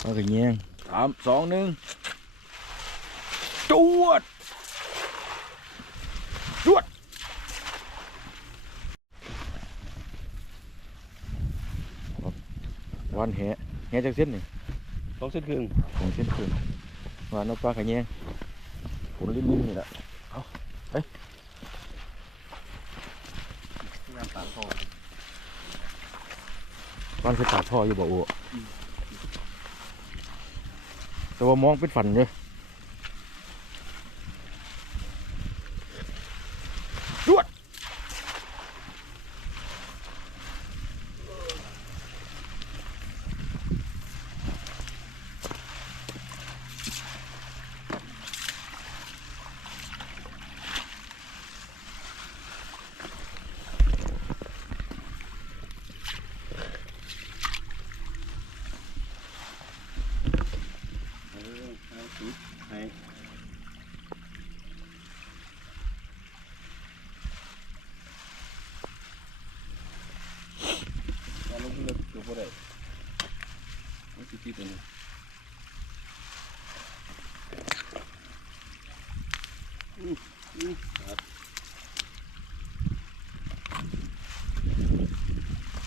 เอากระเงี้ยงสามสองหนึ่งจวดจวดวันแหแหจากเส้นนี่สองเส้นครึ่งสองเส้นครึ่งวันเอาปลากระเงี้ยงผลลิ้นลิ้นนี่แหละ งานปากคอ ก้อนคือปากท่ออยู่บ่โอ้แต่ว่ามองเป็นฝันเลย เอาลงไปเลยจบบ่ได้มันสิติดอันนี้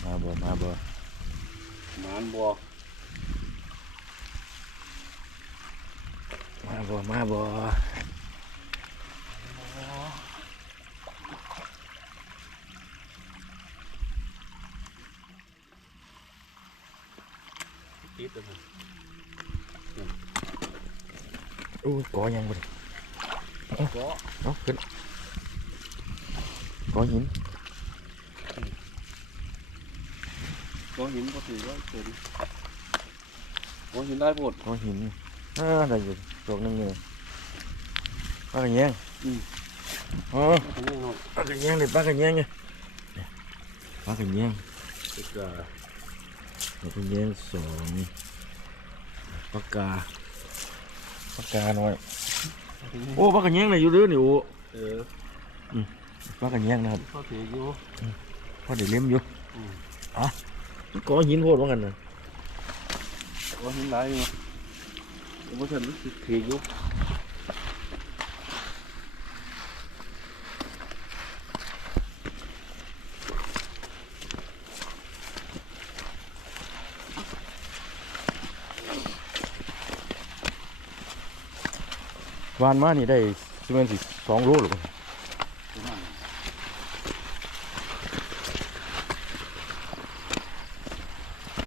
มาบ่มาบ่ หมานบ่ มาบ่มาบ่ ติดอันนี้ โอ้ยก่อยังบ่ดิ ก็ เอาขึ้นก่อหิน ก็หินบ่ tiếp được mình ui có nha mình có. nó cái có nhím. Có nhím có gì đó tiền có nhím đây bột. Có nhím. À, đây rồi. Chuột nâng người ba cái nhang ừ. ờ. Ba cái nhang này ba cái nhang nha. Ba cái nhang เนาะปลากระเงี้ยงเลยปลากระเงี้ยงไงปลากระเงี้ยงติดกาปลากระเงี้ยงสองปลากาปลากาหน่อย โอ้ปลากระเงี้ยงเลยอยู่เด้อนี่โอ้เออปลากระเงี้ยงนะครับก็ถืออยู่พอได้เล่มอยู่อืมอะก่อหินโหดว่ากันนะก็หินหลายอยู่บ่ทันรู้สึกถืออยู่ วานมานี่ได้สิเมนสิสองโลหรือเปล่า